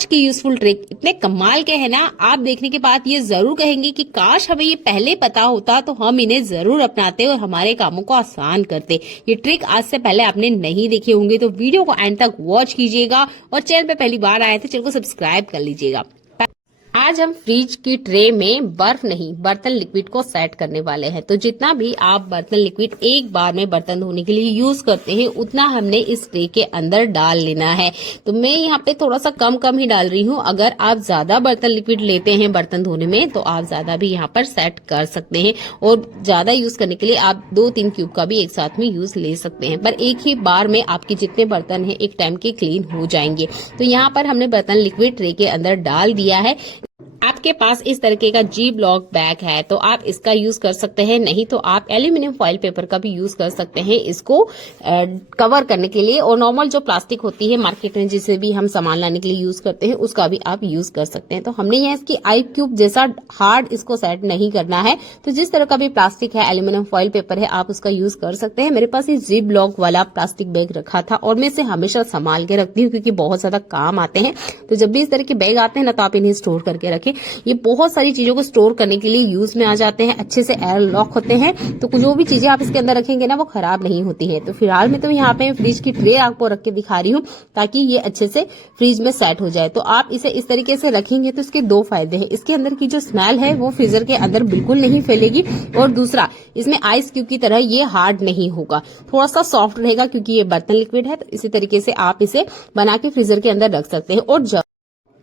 आज की useful trick इतने कमाल के हैं ना, आप देखने के बाद ये जरूर कहेंगे कि काश हमें ये पहले पता होता तो हम इन्हें जरूर अपनाते और हमारे कामों को आसान करते। ये ट्रिक आज से पहले आपने नहीं देखे होंगे तो वीडियो को एंड तक वॉच कीजिएगा और चैनल पे पहली बार आए तो चैनल को सब्सक्राइब कर लीजिएगा। आज हम फ्रिज की ट्रे में बर्फ नहीं बर्तन लिक्विड को सेट करने वाले हैं। तो जितना भी आप बर्तन लिक्विड एक बार में बर्तन धोने के लिए यूज करते हैं उतना हमने इस ट्रे के अंदर डाल लेना है। तो मैं यहाँ पे थोड़ा सा कम ही डाल रही हूँ। अगर आप ज्यादा बर्तन लिक्विड लेते हैं बर्तन धोने में तो आप ज्यादा भी यहाँ पर सेट कर सकते हैं और ज्यादा यूज करने के लिए आप 2-3 क्यूब का भी एक साथ में यूज ले सकते हैं। पर एक ही बार में आपके जितने बर्तन हैं एक टाइम के क्लीन हो जाएंगे। तो यहाँ पर हमने बर्तन लिक्विड ट्रे के अंदर डाल दिया है। आपके पास इस तरीके का जी ब्लॉक बैग है तो आप इसका यूज कर सकते हैं, नहीं तो आप एल्यूमिनियम फॉइल पेपर का भी यूज कर सकते हैं इसको कवर करने के लिए। और नॉर्मल जो प्लास्टिक होती है मार्केट में जिसे भी हम सामान लाने के लिए यूज करते हैं उसका भी आप यूज कर सकते हैं। तो हमने यहाँ इसकी आई क्यूब जैसा हार्ड इसको सेट नहीं करना है। तो जिस तरह का भी प्लास्टिक है एल्यूमिनियम फॉइल पेपर है आप उसका यूज कर सकते हैं। मेरे पास ये जी ब्लॉक वाला प्लास्टिक बैग रखा था और मैं इसे हमेशा संभाल के रखती हूँ क्योंकि बहुत ज्यादा काम आते हैं। तो जब भी इस तरह के बैग आते हैं ना तो आप इन्हें स्टोर करके रखें। ये बहुत सारी चीजों को स्टोर करने के लिए यूज में आ जाते हैं, अच्छे से एयर लॉक होते हैं। तो जो भी चीजें आप इसके अंदर रखेंगे ना वो खराब नहीं होती है। तो फिलहाल मैं तो यहाँ पे फ्रिज की ट्रे आपको रख के दिखा रही हूँ ताकि ये अच्छे से फ्रिज में सेट हो जाए। तो आप इसे इस तरीके से रखेंगे तो इसके 2 फायदे हैं। इसके अंदर की जो स्मेल है वो फ्रीजर के अंदर बिल्कुल नहीं फैलेगी और दूसरा इसमें आइस क्यूब की तरह ये हार्ड नहीं होगा, थोड़ा सा सॉफ्ट रहेगा क्योंकि ये बर्तन लिक्विड है। तो इसी तरीके से आप इसे बना के फ्रीजर के अंदर रख सकते हैं। और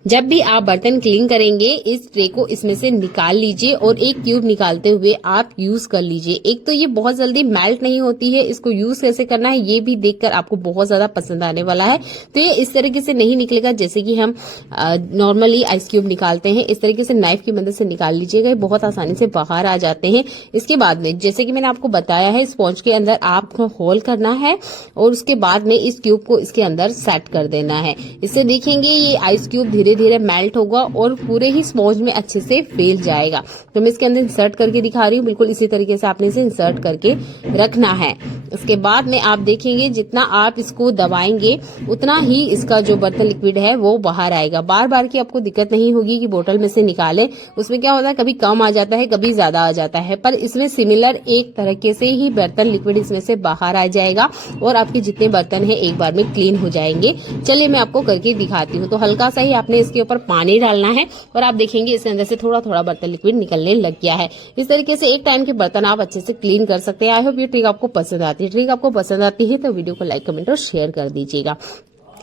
जब भी आप बर्तन क्लीन करेंगे इस ट्रे को इसमें से निकाल लीजिए और एक क्यूब निकालते हुए आप यूज कर लीजिए। एक तो ये बहुत जल्दी मेल्ट नहीं होती है, इसको यूज कैसे करना है ये भी देखकर आपको बहुत ज्यादा पसंद आने वाला है। तो ये इस तरीके से नहीं निकलेगा जैसे कि हम नॉर्मली आइस क्यूब निकालते हैं। इस तरीके से नाइफ की मदद से निकाल लीजिएगा, बहुत आसानी से बाहर आ जाते हैं। इसके बाद में जैसे कि मैंने आपको बताया है स्पॉन्ज के अंदर आपको होल करना है और उसके बाद में इस क्यूब को इसके अंदर सेट कर देना है। इससे देखेंगे ये आइस क्यूब धीरे धीरे मेल्ट होगा और पूरे ही स्पॉन्ज में अच्छे से फैल जाएगा। तो मैं इसके अंदर इंसर्ट करके दिखा रही हूँ, बिल्कुल इसी तरीके से आपने इसे इंसर्ट करके रखना है। इसके बाद में आप देखेंगे जितना आप इसको दबाएंगे उतना ही इसका जो बर्तन लिक्विड है वो बाहर आएगा। बार बार की आपको दिक्कत नहीं होगी कि बोतल में से निकाले। उसमें क्या होता है कभी कम आ जाता है कभी ज्यादा आ जाता है, पर इसमें सिमिलर एक तरीके से ही बर्तन लिक्विड इसमें से बाहर आ जाएगा और आपके जितने बर्तन है एक बार में क्लीन हो जाएंगे। चलिए मैं आपको करके दिखाती हूँ। तो हल्का सा ही आपने इसके ऊपर पानी डालना है और आप देखेंगे इसके अंदर से थोड़ा थोड़ा बर्तन लिक्विड निकलने लग गया है। इस तरीके से एक टाइम के बर्तन आप अच्छे से क्लीन कर सकते हैं। आई होप ये ट्रिक आपको पसंद आती है। ट्रिक आपको पसंद आती है तो वीडियो को लाइक कमेंट और शेयर कर दीजिएगा।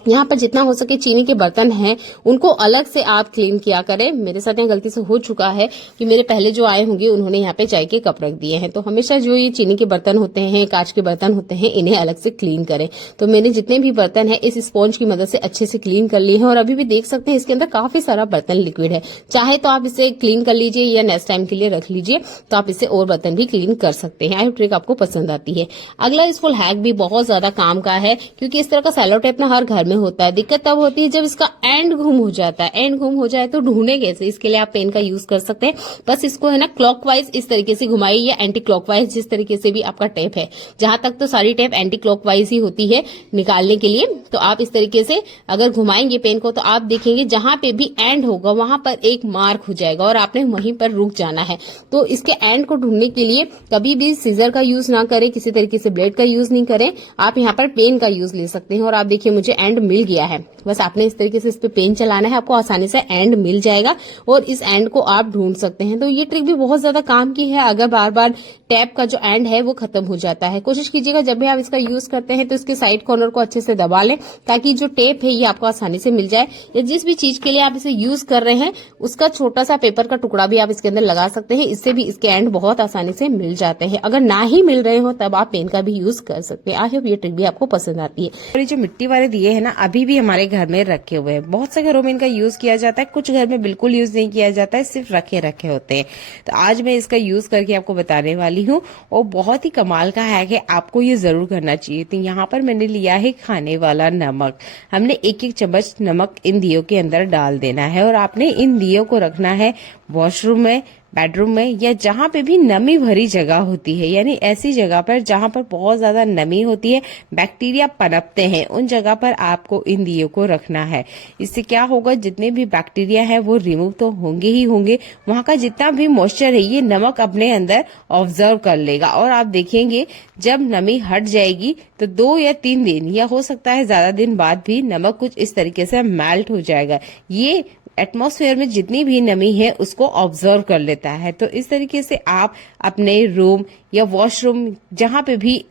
यहाँ पर जितना हो सके चीनी के बर्तन हैं उनको अलग से आप क्लीन किया करें। मेरे साथ यहाँ गलती से हो चुका है कि मेरे पहले जो आए होंगे उन्होंने यहाँ पे चाय के कप रख दिए हैं। तो हमेशा जो ये चीनी के बर्तन होते हैं कांच के बर्तन होते हैं इन्हें अलग से क्लीन करें। तो मैंने जितने भी बर्तन है इस स्पॉन्ज की मदद से अच्छे से क्लीन कर लिए हैं और अभी भी देख सकते हैं इसके अंदर काफी सारा बर्तन लिक्विड है। चाहे तो आप इसे क्लीन कर लीजिए या नेक्स्ट टाइम के लिए रख लीजिए, तो आप इसे और बर्तन भी क्लीन कर सकते हैं। आई होप ट्रिक आपको पसंद आती है। अगला यूजफुल हैक भी बहुत ज्यादा काम का है क्योंकि इस तरह का सेलो टेप ना हर घर में होता है। दिक्कत होती है जब इसका एंड गुम हो जाता है। एंड गुम हो जाए तो ढूंढे कैसे, इसके लिए आप पेन का यूज कर सकते हैं। बस इसको है ना क्लॉकवाइज इस तरीके से घुमाइए या एंटी क्लॉकवाइज जिस तरीके से भी आपका टेप है। जहां तक तो सारी टेप एंटी क्लॉकवाइज ही होती है निकालने के लिए। तो आप इस तरीके से अगर घुमाएंगे पेन को तो आप देखेंगे जहां पे भी एंड होगा वहां पर एक मार्क हो जाएगा और आपने वहीं पर रुक जाना है। तो इसके एंड को ढूंढने के लिए कभी भी सीजर का यूज ना करें, किसी तरीके से ब्लेड का यूज नहीं करें। आप यहाँ पर पेन का यूज ले सकते हैं और आप देखिए मुझे एंड मिल गया है। बस आपने इस तरीके से इस पे पेन चलाना है, आपको आसानी से एंड मिल जाएगा और इस एंड को आप ढूंढ सकते हैं। तो ये ट्रिक भी बहुत ज्यादा काम की है अगर बार बार टैप का जो एंड है वो खत्म हो जाता है। कोशिश कीजिएगा जब भी आप इसका यूज करते हैं तो इसके साइड कॉर्नर को अच्छे से दबा लें ताकि जो टेप है ये आपको आसानी से मिल जाए। या जिस भी चीज के लिए आप इसे यूज कर रहे हैं उसका छोटा सा पेपर का टुकड़ा भी आप इसके अंदर लगा सकते हैं। इससे भी इसके एंड बहुत आसानी से मिल जाते हैं। अगर ना ही मिल रहे हो तब आप पेन का भी यूज कर सकते हैं। आई होप ये ट्रिक भी आपको पसंद आती है। और ये जो मिट्टी वाले दिए है ना अभी भी हमारे घर में रखे हुए हैं। बहुत से घरों में इनका यूज किया जाता है, कुछ घर में बिल्कुल यूज नहीं किया जाता है, सिर्फ रखे रखे होते हैं। तो आज मैं इसका यूज करके आपको बताने वाली हूँ और बहुत ही कमाल का हैक है, आपको ये जरूर करना चाहिए। तो यहाँ पर मैंने लिया है खाने वाला नमक। हमने 1-1 चम्मच नमक इन दियों के अंदर डाल देना है और आपने इन दियों को रखना है वॉशरूम में, बेडरूम में या जहां पे भी नमी भरी जगह होती है, यानी ऐसी जगह पर जहां पर बहुत ज्यादा नमी होती है, बैक्टीरिया पनपते हैं, उन जगह पर आपको इन दियों को रखना है। इससे क्या होगा, जितने भी बैक्टीरिया है वो रिमूव तो होंगे ही होंगे, वहां का जितना भी मॉइस्चर है ये नमक अपने अंदर ऑब्जर्व कर लेगा और आप देखेंगे जब नमी हट जाएगी तो 2 या 3 दिन या हो सकता है ज्यादा दिन बाद भी नमक कुछ इस तरीके से मेल्ट हो जाएगा। ये एटमॉस्फेयर में जितनी भी नमी है उसको ऑब्जर्व कर लेता है। तो इस तरीके से आप अपने रूम या वॉशरूम जहां पे भी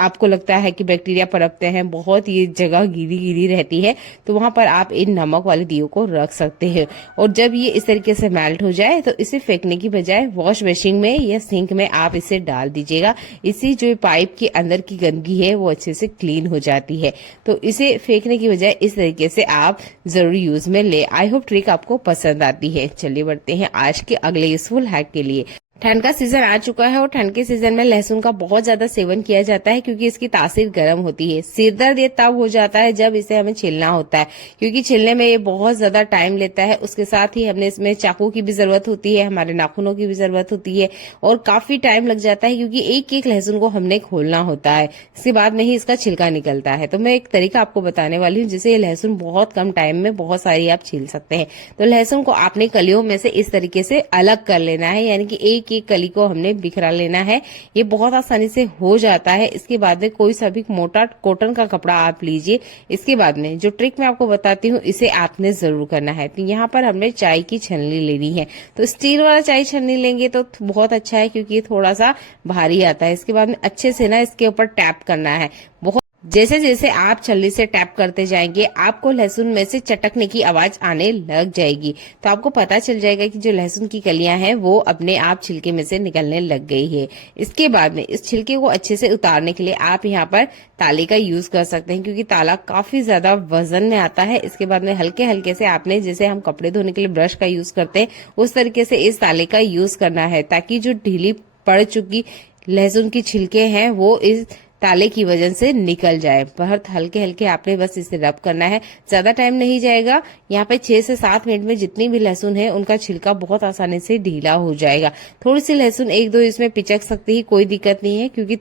आपको लगता है कि बैक्टीरिया पनपते हैं, बहुत ये जगह गीली गीली रहती है, तो वहां पर आप इन नमक वाले दियों को रख सकते हैं। और जब ये इस तरीके से मेल्ट हो जाए तो इसे फेंकने की बजाय वॉश बेसिन में या सिंक में आप इसे डाल दीजिएगा। इससे जो पाइप के अंदर की गंदगी है वो अच्छे से क्लीन हो जाती है। तो इसे फेंकने की बजाय इस तरीके से आप जरूर यूज में ले। आई होप ट्रिक आपको पसंद आती है। चलिए बढ़ते हैं आज के अगले यूजफुल हैक के लिए। ठंड का सीजन आ चुका है और ठंड के सीजन में लहसुन का बहुत ज्यादा सेवन किया जाता है क्योंकि इसकी तासीर गर्म होती है। सिर दर्द ये तब हो जाता है जब इसे हमें छीलना होता है, क्योंकि छीलने में ये बहुत ज्यादा टाइम लेता है। उसके साथ ही हमने इसमें चाकू की भी जरूरत होती है, हमारे नाखूनों की भी जरूरत होती है और काफी टाइम लग जाता है क्योंकि एक एक लहसुन को हमने खोलना होता है। इसके बाद में ही इसका छिलका निकलता है। तो मैं एक तरीका आपको बताने वाली हूँ जिससे ये लहसुन बहुत कम टाइम में बहुत सारी आप छील सकते हैं। तो लहसुन को आपने कलियों में से इस तरीके से अलग कर लेना है, यानी कि एक एक कली को हमने बिखरा लेना है। ये बहुत आसानी से हो जाता है। इसके बाद में कोई सा भी मोटा कॉटन का कपड़ा आप लीजिए। इसके बाद में जो ट्रिक मैं आपको बताती हूँ इसे आपने जरूर करना है। तो यहाँ पर हमने चाय की छलनी लेनी है, तो स्टील वाला चाय छलनी लेंगे तो बहुत अच्छा है क्योंकि ये थोड़ा सा भारी आता है। इसके बाद में अच्छे से ना इसके ऊपर टैप करना है। बहुत जैसे जैसे आप छलनी से टैप करते जाएंगे आपको लहसुन में से चटकने की आवाज आने लग जाएगी। तो आपको पता चल जाएगा कि जो लहसुन की कलियां हैं वो अपने आप छिलके में से निकलने लग गई है। इसके बाद में इस छिलके को अच्छे से उतारने के लिए आप यहाँ पर ताले का यूज कर सकते हैं क्योंकि ताला काफी ज्यादा वजन में आता है। इसके बाद में हल्के हल्के से आपने जैसे हम कपड़े धोने के लिए ब्रश का यूज करते हैं उस तरीके से इस ताले का यूज करना है, ताकि जो ढीली पड़ चुकी लहसुन की छिलके हैं वो इस ताले की वजह से निकल जाए। बहुत हल्के हल्के आपने बस इसे रब करना है, ज्यादा टाइम नहीं जाएगा। यहाँ पे 6 से 7 मिनट में जितनी भी लहसुन है उनका छिलका बहुत आसानी से ढीला हो जाएगा। थोड़ी सी लहसुन 1-2 इसमें पिचक सकती है, कोई दिक्कत नहीं है क्योंकि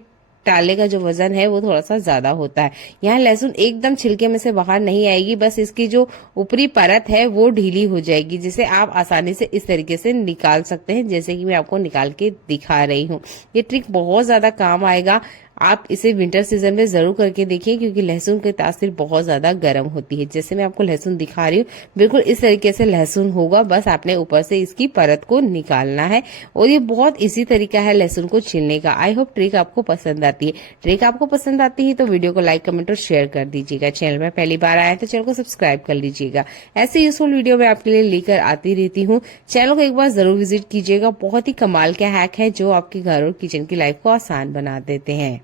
ताले का जो वजन है वो थोड़ा सा ज्यादा होता है। यहाँ लहसुन एकदम छिलके में से बाहर नहीं आएगी, बस इसकी जो ऊपरी परत है वो ढीली हो जाएगी, जिसे आप आसानी से इस तरीके से निकाल सकते हैं जैसे कि मैं आपको निकाल के दिखा रही हूँ। ये ट्रिक बहुत ज्यादा काम आएगा। आप इसे विंटर सीजन में जरूर करके देखिए क्योंकि लहसुन की तासीर बहुत ज्यादा गर्म होती है। जैसे मैं आपको लहसुन दिखा रही हूँ बिल्कुल इस तरीके से लहसुन होगा, बस आपने ऊपर से इसकी परत को निकालना है। और ये बहुत इजी तरीका है लहसुन को छीलने का। आई होप ट्रिक आपको पसंद आती है। ट्रिक आपको पसंद आती है तो वीडियो को लाइक, कमेंट और शेयर कर दीजिएगा। चैनल में पहली बार आए तो चैनल को सब्सक्राइब कर लीजिएगा। ऐसे यूजफुल वीडियो मैं आपके लिए लेकर आती रहती हूँ। चैनल को एक बार जरूर विजिट कीजिएगा। बहुत ही कमाल के हैक है जो आपके घर और किचन की लाइफ को आसान बना देते हैं।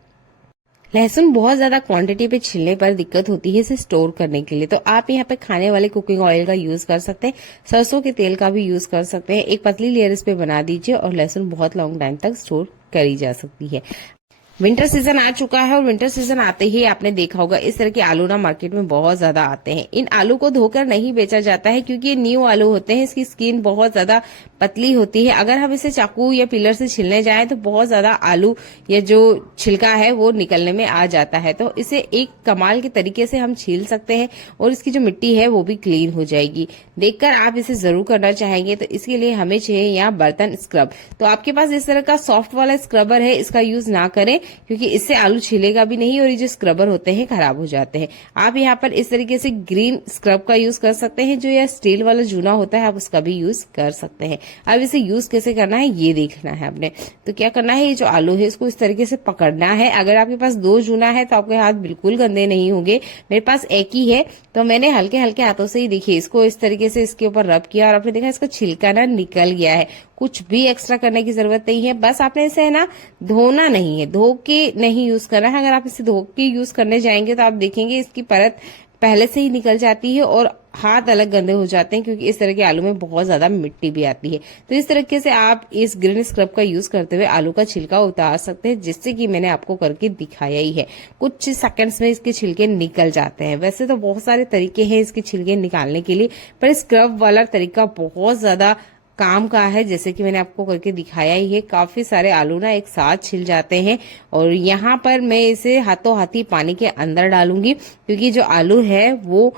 लहसुन बहुत ज्यादा क्वांटिटी पे छीलने पर दिक्कत होती है इसे स्टोर करने के लिए, तो आप यहाँ पे खाने वाले कुकिंग ऑयल का यूज कर सकते हैं, सरसों के तेल का भी यूज कर सकते हैं। एक पतली लेयर इस पे बना दीजिए और लहसुन बहुत लॉन्ग टाइम तक स्टोर करी जा सकती है। विंटर सीजन आ चुका है और विंटर सीजन आते ही आपने देखा होगा इस तरह के आलू ना मार्केट में बहुत ज्यादा आते हैं। इन आलू को धोकर नहीं बेचा जाता है क्योंकि ये न्यू आलू होते हैं, इसकी स्किन बहुत ज्यादा पतली होती है। अगर हम इसे चाकू या पिलर से छिलने जाएं तो बहुत ज्यादा आलू या जो छिलका है वो निकलने में आ जाता है। तो इसे एक कमाल के तरीके से हम छील सकते हैं और इसकी जो मिट्टी है वो भी क्लीन हो जाएगी। देखकर आप इसे जरूर करना चाहेंगे। तो इसके लिए हमें चाहिए यहाँ बर्तन स्क्रब। तो आपके पास इस तरह का सॉफ्ट वाला स्क्रबर है, इसका यूज ना करें क्योंकि इससे आलू छिलेगा भी नहीं और ये जो स्क्रबर होते हैं खराब हो जाते हैं। आप यहाँ पर इस तरीके से ग्रीन स्क्रब का यूज कर सकते हैं, जो यह स्टील वाला जूना होता है आप उसका भी यूज कर सकते हैं। अब इसे यूज कैसे करना है ये देखना है आपने। तो क्या करना है, ये जो आलू है इसको इस तरीके से पकड़ना है। अगर आपके पास 2 जूना है तो आपके हाथ बिल्कुल गंदे नहीं होंगे। मेरे पास एक ही है तो मैंने हल्के हल्के हाथों से ही देखिए इसको इस तरीके से इसके ऊपर रब किया और आपने देखा इसका छिलका ना निकल गया है। कुछ भी एक्स्ट्रा करने की जरूरत नहीं है, बस आपने इसे ना धोना नहीं है, धो के नहीं यूज करना है। अगर आप इसे धो के यूज करने जाएंगे तो आप देखेंगे इसकी परत पहले से ही निकल जाती है और हाथ अलग गंदे हो जाते हैं क्योंकि इस तरह के आलू में बहुत ज्यादा मिट्टी भी आती है। तो इस तरीके से आप इस ग्रीन स्क्रब का यूज करते हुए आलू का छिलका उतार सकते हैं, जिससे कि मैंने आपको करके दिखाया ही है। कुछ सेकंड्स में इसके छिलके निकल जाते हैं। वैसे तो बहुत सारे तरीके हैं इसके छिलके निकालने के लिए, पर स्क्रब वाला तरीका बहुत ज्यादा काम का है, जैसे कि मैंने आपको करके दिखाया ही है। काफी सारे आलू ना एक साथ छिल जाते हैं और यहाँ पर मैं इसे हाथों हाथी पानी के अंदर डालूंगी, क्योंकि जो आलू है वो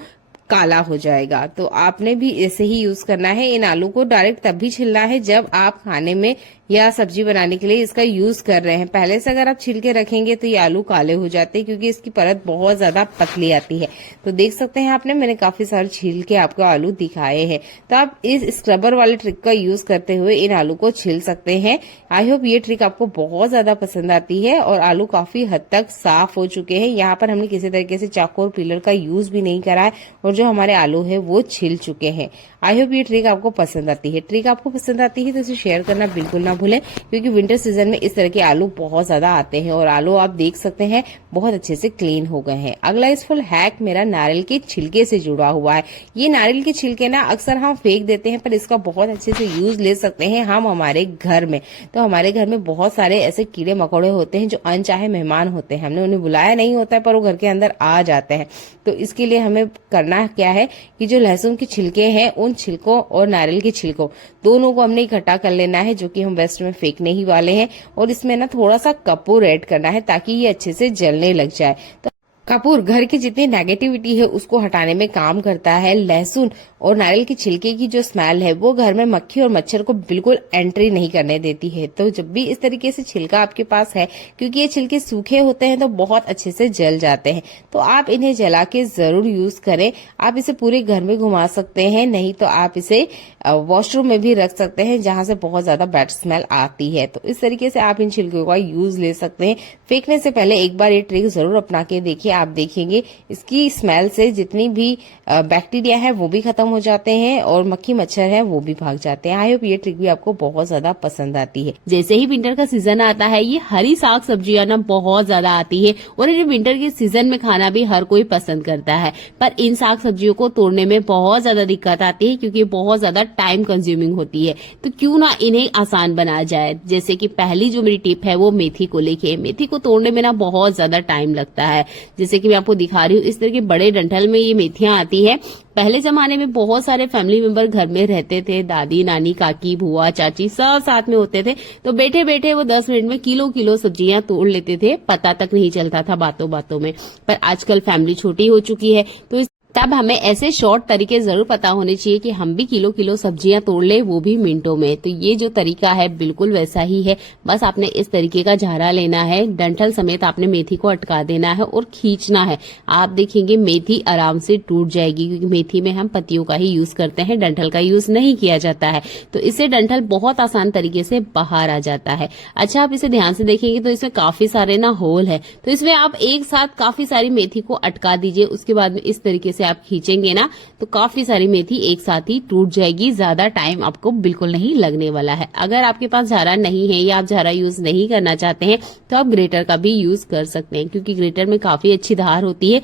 काला हो जाएगा। तो आपने भी ऐसे ही यूज करना है। इन आलू को डायरेक्ट तभी छिलना है जब आप खाने में या सब्जी बनाने के लिए इसका यूज कर रहे हैं। पहले से अगर आप छिल के रखेंगे तो ये आलू काले हो जाते हैं, क्योंकि इसकी परत बहुत ज्यादा पतली आती है। तो देख सकते हैं आपने, मैंने काफी सारे छील के आपको आलू दिखाए हैं। तो आप इस स्क्रबर वाले ट्रिक का यूज करते हुए इन आलू को छिल सकते हैं। आई होप ये ट्रिक आपको बहुत ज्यादा पसंद आती है। और आलू काफी हद तक साफ हो चुके हैं। यहाँ पर हमने किसी तरीके से चाकू और पीलर का यूज भी नहीं करा है और जो हमारे आलू है वो छिल चुके हैं। आई होप ये ट्रिक आपको पसंद आती है। ट्रिक आपको पसंद आती है तो इसे शेयर करना बिल्कुल ना भूलें, क्योंकि विंटर सीजन में इस तरह के आलू बहुत ज्यादा आते हैं और आलू आप देख सकते हैं बहुत अच्छे से क्लीन हो गए हैं। अगला यूजफुल हैक मेरा नारियल के छिलके से जुड़ा हुआ है। ये नारियल के छिलके ना अक्सर हम फेंक देते हैं, पर इसका बहुत अच्छे से यूज ले सकते हैं हम हमारे घर में। तो हमारे घर में बहुत सारे ऐसे कीड़े मकोड़े होते हैं जो अनचाहे मेहमान होते हैं। हमने उन्हें बुलाया नहीं होता है, पर वो घर के अंदर आ जाते हैं। तो इसके लिए हमें करना क्या है कि जो लहसुन के छिलके हैं, उन छिलकों और नारियल के छिलकों दोनों को हमने इकट्ठा कर लेना है, जो कि हम वेस्ट में फेंकने ही वाले हैं। और इसमें ना थोड़ा सा कपूर ऐड करना है ताकि ये अच्छे से जलने लग जाए। तो कपूर घर की जितनी नेगेटिविटी है उसको हटाने में काम करता है। लहसुन और नारियल के छिलके की जो स्मेल है वो घर में मक्खी और मच्छर को बिल्कुल एंट्री नहीं करने देती है। तो जब भी इस तरीके से छिलका आपके पास है, क्योंकि ये छिलके सूखे होते हैं तो बहुत अच्छे से जल जाते हैं, तो आप इन्हें जला के जरूर यूज करें। आप इसे पूरे घर में घुमा सकते हैं, नहीं तो आप इसे वॉशरूम में भी रख सकते हैं जहां से बहुत ज्यादा बैड स्मेल आती है। तो इस तरीके से आप इन छिलकों का यूज ले सकते हैं। फेंकने से पहले एक बार ये ट्रिक जरूर अपना के देखिए। आप देखेंगे इसकी स्मेल से जितनी भी बैक्टीरिया है वो भी खत्म हो जाते हैं और मक्खी मच्छर है वो भी भाग जाते हैं। आई होप ये ट्रिक भी आपको बहुत ज्यादा पसंद आती है। जैसे ही विंटर का सीजन आता है, ये हरी साग सब्जियां ना बहुत ज्यादा आती है और ये विंटर के सीजन में खाना भी हर कोई पसंद करता है। पर इन साग सब्जियों को तोड़ने में बहुत ज्यादा दिक्कत आती है, क्योंकि बहुत ज्यादा टाइम कंज्यूमिंग होती है। तो क्यों ना इन्हें आसान बनाया जाए। जैसे कि पहली जो मेरी टिप है वो मेथी को लेके। मेथी को तोड़ने में ना बहुत ज्यादा टाइम लगता है। जैसे कि मैं आपको दिखा रही हूँ, इस तरह के बड़े डंठल में ये मेथियां आती है। पहले जमाने में बहुत सारे फैमिली मेंबर घर में रहते थे, दादी नानी काकी बुआ चाची सब साथ में होते थे। तो बैठे बैठे वो 10 मिनट में किलो किलो सब्जियां तोड़ लेते थे, पता तक नहीं चलता था बातों बातों में। पर आजकल फैमिली छोटी हो चुकी है, तो तब हमें ऐसे शॉर्ट तरीके जरूर पता होने चाहिए कि हम भी किलो किलो सब्जियां तोड़ ले, वो भी मिनटों में। तो ये जो तरीका है बिल्कुल वैसा ही है। बस आपने इस तरीके का झारा लेना है, डंठल समेत आपने मेथी को अटका देना है और खींचना है। आप देखेंगे मेथी आराम से टूट जाएगी, क्योंकि मेथी में हम पत्तियों का ही यूज करते हैं, डंठल का यूज नहीं किया जाता है। तो इससे डंठल बहुत आसान तरीके से बाहर आ जाता है। अच्छा, आप इसे ध्यान से देखेंगे तो इसमें काफी सारे ना होल है। तो इसमें आप एक साथ काफी सारी मेथी को अटका दीजिए। उसके बाद में इस तरीके से आप खींचेंगे ना तो काफी सारी मेथी एक साथ ही टूट जाएगी। ज्यादा टाइम आपको बिल्कुल नहीं लगने वाला है। अगर आपके पास झारा नहीं है या आप झारा यूज नहीं करना चाहते हैं तो आप ग्रेटर का भी यूज कर सकते हैं, क्योंकि ग्रेटर में काफी अच्छी धार होती है,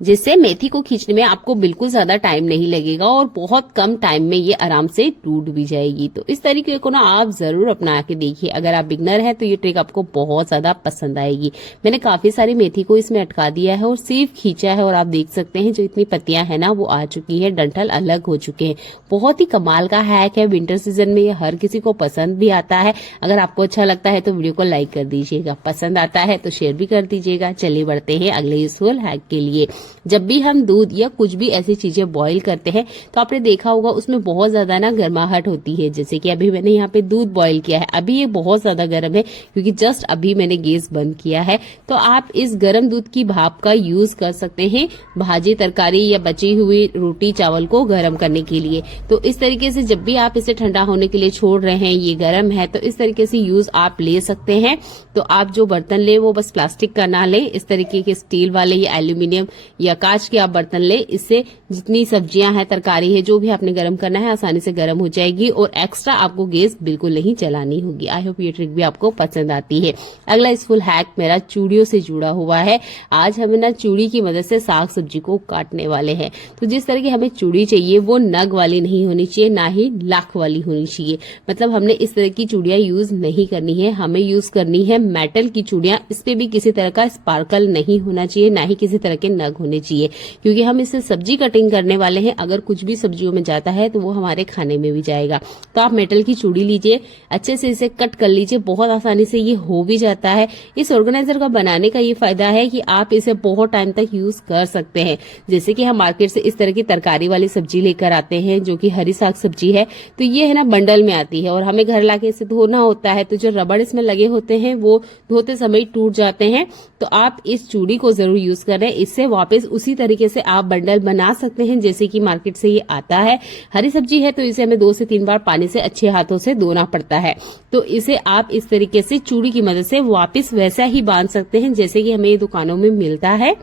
जिससे मेथी को खींचने में आपको बिल्कुल ज्यादा टाइम नहीं लगेगा और बहुत कम टाइम में ये आराम से टूट भी जाएगी। तो इस तरीके को ना आप जरूर अपना के देखिए। अगर आप बिगनर हैं तो ये ट्रिक आपको बहुत ज्यादा पसंद आएगी। मैंने काफी सारी मेथी को इसमें अटका दिया है और सिर्फ खींचा है और आप देख सकते हैं जो इतनी पत्तियां है ना वो आ चुकी है, डंठल अलग हो चुके हैं। बहुत ही कमाल का हैक है। विंटर सीजन में ये हर किसी को पसंद भी आता है। अगर आपको अच्छा लगता है तो वीडियो को लाइक कर दीजिएगा, पसंद आता है तो शेयर भी कर दीजिएगा। चलिए बढ़ते हैं अगले यूजफुल हैक के लिए। जब भी हम दूध या कुछ भी ऐसी चीजें बॉईल करते हैं तो आपने देखा होगा उसमें बहुत ज्यादा ना गर्माहट होती है। जैसे कि अभी मैंने यहाँ पे दूध बॉईल किया है, अभी ये बहुत ज्यादा गर्म है क्योंकि जस्ट अभी मैंने गैस बंद किया है। तो आप इस गर्म दूध की भाप का यूज कर सकते हैं भाजी तरकारी या बची हुई रोटी चावल को गर्म करने के लिए। तो इस तरीके से जब भी आप इसे ठंडा होने के लिए छोड़ रहे हैं, ये गर्म है, तो इस तरीके से यूज आप ले सकते हैं। तो आप जो बर्तन ले वो बस प्लास्टिक का ना ले, इस तरीके के स्टील वाले या एल्यूमिनियम या कांच के आप बर्तन ले। इससे जितनी सब्जियां हैं, तरकारी है, जो भी आपने गर्म करना है आसानी से गर्म हो जाएगी और एक्स्ट्रा आपको गैस बिल्कुल नहीं चलानी होगी। आई होप ये ट्रिक भी आपको पसंद आती है। अगला यूजफुल हैक मेरा चूड़ियों से जुड़ा हुआ है। आज हमें ना चूड़ी की मदद से साग सब्जी को काटने वाले हैं। तो जिस तरह की हमें चूड़ी चाहिए वो नग वाली नहीं होनी चाहिए, ना ही लाख वाली होनी चाहिए। मतलब हमने इस तरह की चूड़ियां यूज नहीं करनी है, हमें यूज करनी है मेटल की चूड़ियां। इस पे भी किसी तरह का स्पार्कल नहीं होना चाहिए, ना ही किसी तरह के नग होने होने चाहिए, क्योंकि हम इससे सब्जी कटिंग करने वाले हैं। अगर कुछ भी सब्जियों में जाता है तो वो हमारे खाने में भी जाएगा। तो आप मेटल की चूड़ी लीजिए, अच्छे से इसे कट कर लीजिए, बहुत आसानी से ये हो भी जाता है। इस ऑर्गेनाइजर का बनाने का ये फायदा है कि आप इसे बहुत टाइम तक यूज कर सकते हैं। जैसे कि हम मार्केट से इस तरह की तरकारी वाली सब्जी लेकर आते हैं जो कि हरी साग सब्जी है, तो ये है ना बंडल में आती है और हमें घर लाके इसे धोना होता है, तो जो रबड़ इसमें लगे होते हैं वो धोते समय टूट जाते हैं। तो आप इस चूड़ी को जरूर यूज करें, इससे वापस उसी तरीके से आप बंडल बना सकते हैं जैसे कि मार्केट से ये आता है। हरी सब्जी है तो इसे हमें 2 से 3 बार पानी से अच्छे हाथों से धोना पड़ता है। तो इसे आप इस तरीके से चूड़ी की मदद से वापस वैसा ही बांध सकते हैं जैसे कि हमें ये दुकानों में मिलता है।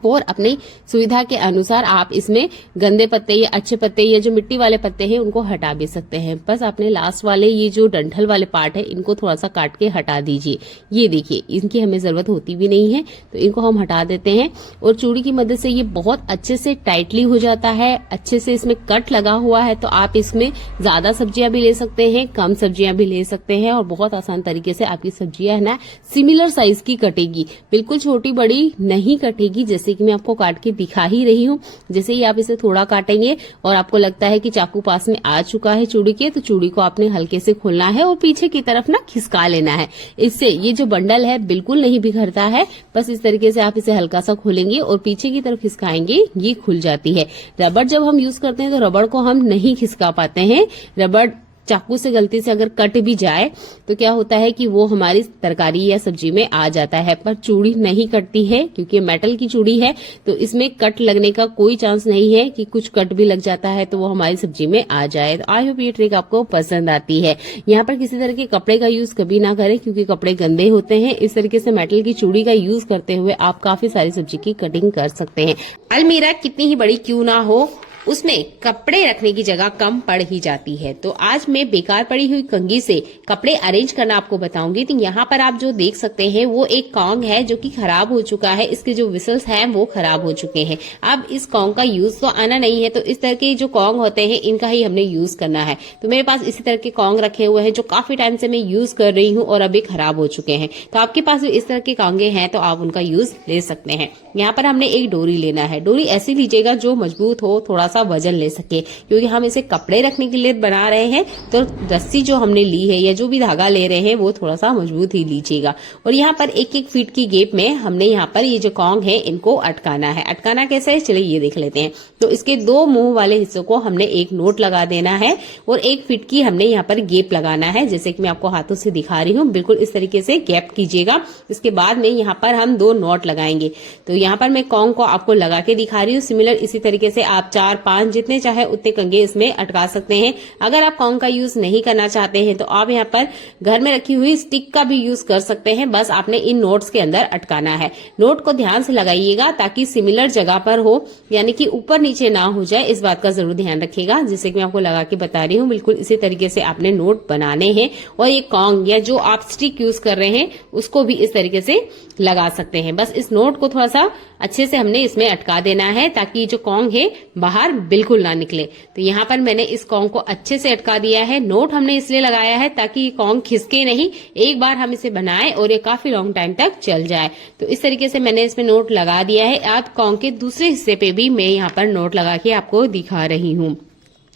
और अपनी सुविधा के अनुसार आप इसमें गंदे पत्ते या अच्छे पत्ते या जो मिट्टी वाले पत्ते हैं उनको हटा भी सकते हैं। बस आपने लास्ट वाले ये जो डंठल वाले पार्ट है इनको थोड़ा सा काट के हटा दीजिए। ये देखिए, इनकी हमें जरूरत होती भी नहीं है तो इनको हम हटा देते हैं। और चूड़ी की मदद से ये बहुत अच्छे से टाइटली हो जाता है, अच्छे से इसमें कट लगा हुआ है। तो आप इसमें ज्यादा सब्जियां भी ले सकते हैं, कम सब्जियां भी ले सकते हैं और बहुत आसान तरीके से आपकी सब्जियां है ना सिमिलर साइज की कटेगी, बिल्कुल छोटी बड़ी नहीं कटेगी। जैसे कि मैं आपको काट के दिखा ही रही हूँ। जैसे ही आप इसे थोड़ा काटेंगे और आपको लगता है कि चाकू पास में आ चुका है चूड़ी के, तो चूड़ी को आपने हल्के से खोलना है और पीछे की तरफ ना खिसका लेना है। इससे ये जो बंडल है बिल्कुल नहीं बिखरता है। बस इस तरीके से आप इसे हल्का सा खोलेंगे और पीछे की तरफ खिसकाएंगे, ये खुल जाती है। रबड़ जब हम यूज करते हैं तो रबड़ को हम नहीं खिसका पाते हैं। रबड़ चाकू से गलती से अगर कट भी जाए तो क्या होता है कि वो हमारी तरकारी या सब्जी में आ जाता है, पर चूड़ी नहीं कटती है क्योंकि मेटल की चूड़ी है। तो इसमें कट लगने का कोई चांस नहीं है कि कुछ कट भी लग जाता है तो वो हमारी सब्जी में आ जाए। तो आई होप ये ट्रिक आपको पसंद आती है। यहाँ पर किसी तरह के कपड़े का यूज कभी ना करें क्योंकि कपड़े गंदे होते हैं। इस तरीके से मेटल की चूड़ी का यूज करते हुए आप काफी सारी सब्जी की कटिंग कर सकते हैं। अलमीरा कितनी ही बड़ी क्यों ना हो, उसमें कपड़े रखने की जगह कम पड़ ही जाती है। तो आज मैं बेकार पड़ी हुई कंघी से कपड़े अरेंज करना आपको बताऊंगी। तो यहाँ पर आप जो देख सकते हैं वो एक कॉन्ग है जो कि खराब हो चुका है, इसके जो विसल्स हैं वो खराब हो चुके हैं। अब इस कॉन्ग का यूज तो आना नहीं है, तो इस तरह के जो कॉन्ग होते हैं इनका ही हमने यूज करना है। तो मेरे पास इसी तरह के कॉन्ग रखे हुए हैं जो काफी टाइम से मैं यूज कर रही हूँ और अभी खराब हो चुके हैं। तो आपके पास भी इस तरह के कॉन्गे हैं तो आप उनका यूज ले सकते हैं। यहाँ पर हमने एक डोरी लेना है। डोरी ऐसी लीजिएगा जो मजबूत हो, थोड़ा सा वजन ले सके, क्योंकि हम इसे कपड़े रखने के लिए बना रहे हैं। तो रस्सी जो हमने ली है या जो भी धागा ले रहे हैं वो थोड़ा सा मजबूत ही लीजिएगा। और यहाँ पर 1-1 फीट की गैप में हमने यहाँ पर ये जो कॉन्ग है इनको अटकाना है। अटकाना कैसे है चलिए ये देख लेते हैं। तो इसके 2 मुंह वाले हिस्सों को हमने एक नोट लगा देना है और 1 फीट की हमने यहाँ पर गैप लगाना है। जैसे कि मैं आपको हाथों से दिखा रही हूँ, बिल्कुल इस तरीके से गैप कीजिएगा। इसके बाद में यहाँ पर हम 2 नॉट लगाएंगे। तो यहाँ पर मैं कॉन्ग को आपको लगा के दिखा रही हूँ। सिमिलर इसी तरीके से आप 4-5 जितने चाहे उतने कंघे इसमें अटका सकते हैं। अगर आप कॉन्ग का यूज नहीं करना चाहते हैं तो आप यहाँ पर घर में रखी हुई स्टिक का भी यूज कर सकते हैं। बस आपने इन नोट्स के अंदर अटकाना है। नोट को ध्यान से लगाइएगा ताकि सिमिलर जगह पर हो, यानी कि ऊपर नीचे ना हो जाए, इस बात का जरूर ध्यान रखिएगा। जैसे कि मैं आपको लगा के बता रही हूँ, बिल्कुल इसी तरीके से आपने नोट बनाने हैं। और ये कॉन्ग या जो आप स्टिक यूज कर रहे हैं उसको भी इस तरीके से लगा सकते हैं। बस इस नोट को थोड़ा सा अच्छे से हमने इसमें अटका देना है ताकि जो कॉन्ग है बाहर बिल्कुल ना निकले। तो यहाँ पर मैंने इस कॉन्ग को अच्छे से अटका दिया है। नोट हमने इसलिए लगाया है ताकि ये कॉन्ग खिसके नहीं, एक बार हम इसे बनाएं और ये काफी लॉन्ग टाइम तक चल जाए। तो इस तरीके से मैंने इसमें नोट लगा दिया है। आप कॉन्ग के दूसरे हिस्से पे भी मैं यहाँ पर नोट लगा के आपको दिखा रही हूँ।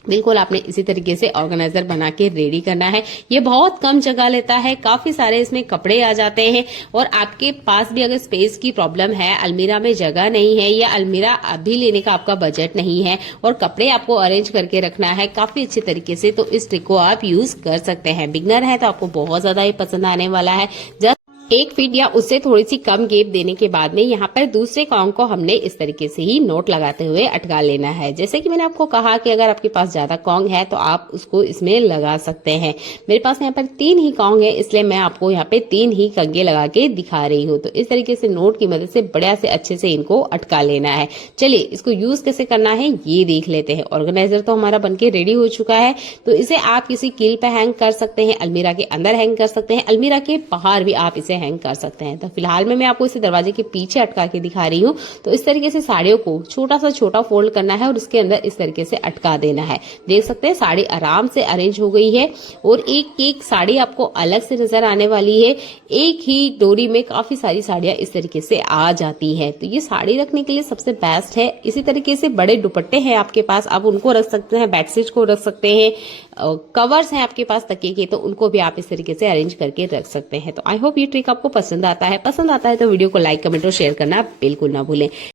बिल्कुल आपने इसी तरीके से ऑर्गेनाइजर बना के रेडी करना है। ये बहुत कम जगह लेता है, काफी सारे इसमें कपड़े आ जाते हैं। और आपके पास भी अगर स्पेस की प्रॉब्लम है, अलमीरा में जगह नहीं है या अलमीरा अभी लेने का आपका बजट नहीं है और कपड़े आपको अरेंज करके रखना है काफी अच्छे तरीके से, तो इस ट्रिक को आप यूज कर सकते हैं। बिगनर है तो आपको बहुत ज्यादा ये पसंद आने वाला है। 1 फीट या उससे थोड़ी सी कम गैप देने के बाद में यहाँ पर दूसरे कॉन्ग को हमने इस तरीके से ही नोट लगाते हुए अटका लेना है। जैसे कि मैंने आपको कहा कि अगर आपके पास ज्यादा कॉन्ग है तो आप उसको इसमें लगा सकते हैं। मेरे पास यहाँ पर 3 ही कॉन्ग है, इसलिए मैं आपको यहाँ पे 3 ही कंघे लगा के दिखा रही हूँ। तो इस तरीके से नोट की मदद से बढ़िया से अच्छे से इनको अटका लेना है। चलिए इसको यूज कैसे करना है ये देख लेते हैं। ऑर्गेनाइजर तो हमारा बनके रेडी हो चुका है। तो इसे आप किसी कील पे हैंग कर सकते हैं, अलमीरा के अंदर हैंग कर सकते हैं, अलमीरा के बाहर भी आप इसे हैंग कर सकते हैं। तो फिलहाल में मैं आपको इसे दरवाजे के पीछे अटका के दिखा रही हूँ। तो इस तरीके से साड़ियों को छोटा फोल्ड करना है और उसके अंदर इस तरीके से अटका देना है। देख सकते हैं साड़ी आराम से अरेंज हो गई है और एक एक साड़ी आपको अलग से नजर आने वाली है। एक ही डोरी में काफी सारी साड़ियां इस तरीके से आ जाती है। तो ये साड़ी रखने के लिए सबसे बेस्ट है। इसी तरीके से बड़े दुपट्टे हैं आपके पास, आप उनको रख सकते हैं, बेडशीट को रख सकते हैं, कवर्स हैं आपके पास तकिए के, तो उनको भी आप इस तरीके से अरेंज करके रख सकते हैं। तो आई होप ये ट्रिक आपको पसंद आता है तो वीडियो को लाइक, कमेंट और शेयर करना बिल्कुल ना भूलें।